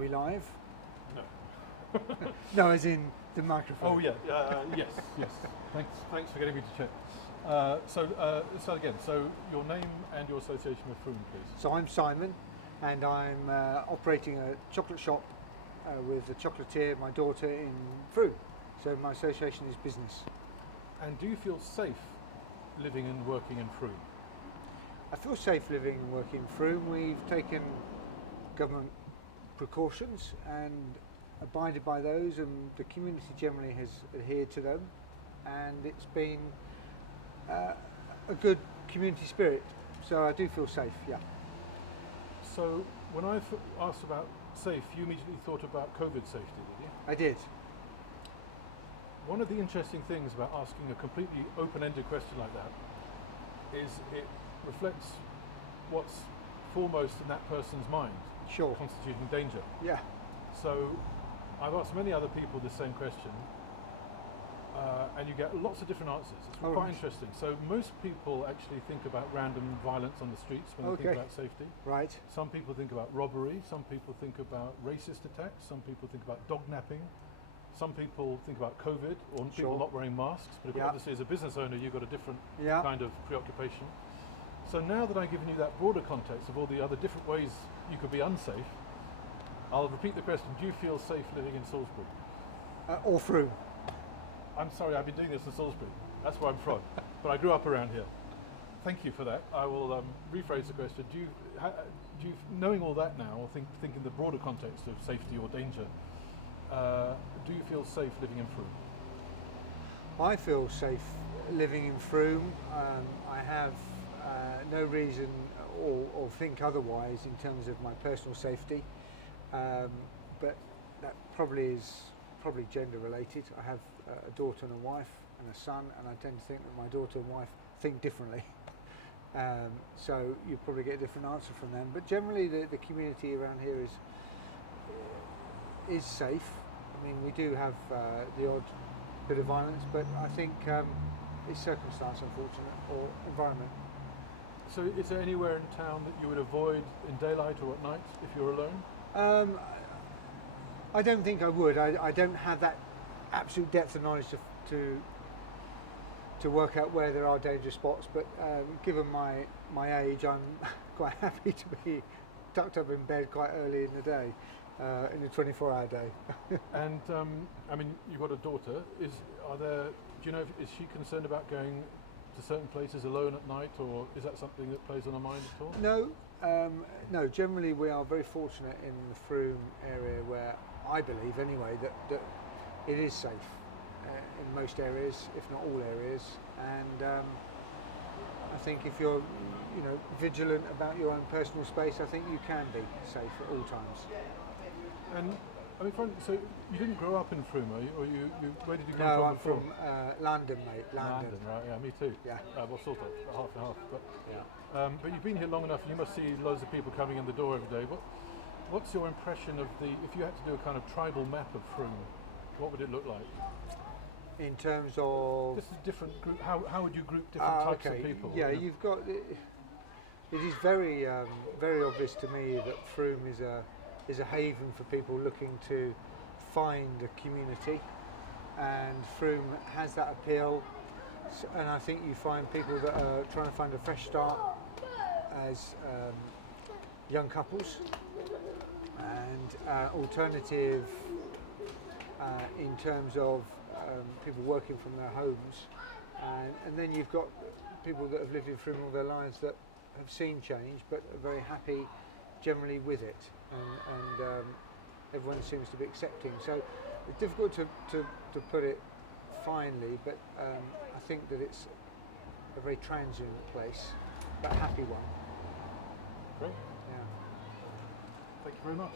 we live? No. No, as in the microphone. Oh yeah, yes. Thanks for getting me to check. So again, so your name and your association with Frome, please. So I'm Simon, and I'm operating a chocolate shop with a chocolatier, my daughter, in Frome. So my association is business. And do you feel safe living and working in Frome? I feel safe living and working in Frome. We've taken government precautions and abided by those, and the community generally has adhered to them, and it's been a good community spirit. So I do feel safe, yeah. So when I asked about safe, you immediately thought about COVID safety, did you? I did. One of the interesting things about asking a completely open-ended question like that is it reflects what's foremost in that person's mind, Sure. constituting danger. Yeah. So I've asked many other people the same question, and you get lots of different answers. It's quite interesting. So most people actually think about random violence on the streets when they think about safety. Right. Some people think about robbery, some people think about racist attacks, some people think about dog napping, some people think about COVID or people not wearing masks, but obviously as a business owner you've got a different kind of preoccupation. So now that I've given you that broader context of all the other different ways you could be unsafe, I'll repeat the question. Do you feel safe living in Salisbury? Or Frome. I'm sorry, I've been doing this in Salisbury. That's where I'm from. But I grew up around here. Thank you for that. I will rephrase the question. Do you, knowing all that now, or thinking the broader context of safety or danger, do you feel safe living in Frome? I feel safe living in Frome. I have no reason or think otherwise in terms of my personal safety, but that probably is gender related. I have a daughter and a wife and a son, and I tend to think that my daughter and wife think differently. So you probably get a different answer from them. But generally the community around here is safe. I mean, we do have the odd bit of violence, but I think it's circumstance, unfortunate, or environment. So is there anywhere in town that you would avoid in daylight or at night if you're alone? I don't think I would. I don't have that absolute depth of knowledge to work out where there are dangerous spots, but given my age, I'm quite happy to be tucked up in bed quite early in the day, in a 24-hour day. And I mean, you've got a daughter. Do you know is she concerned about going to certain places alone at night, or is that something that plays on her mind at all? No. Generally, we are very fortunate in the Frome area, where I believe, anyway, that it is safe in most areas, if not all areas. And I think if you're, vigilant about your own personal space, I think you can be safe at all times. And I mean, so you didn't grow up in Frome, are you? Or where did you go from? No, I'm from London, mate. London, right? Yeah, me too. Yeah. Well, sort of, half and half. But yeah. But you've been here long enough. You must see loads of people coming in the door every day. What's your impression of if you had to do a kind of tribal map of Frome, what would it look like? In terms of this is different group. How would you group different types of people? Yeah, you've got. It is very very obvious to me that Frome is a haven for people looking to find a community, and Frome has that appeal. And I think you find people that are trying to find a fresh start as young couples, and alternative in terms of people working from their homes, and then you've got people that have lived in Frome all their lives that have seen change but are very happy generally with it, and everyone seems to be accepting. So it's difficult to put it finely, but I think that it's a very transient place, but a happy one. Great. Yeah. Thank you very much.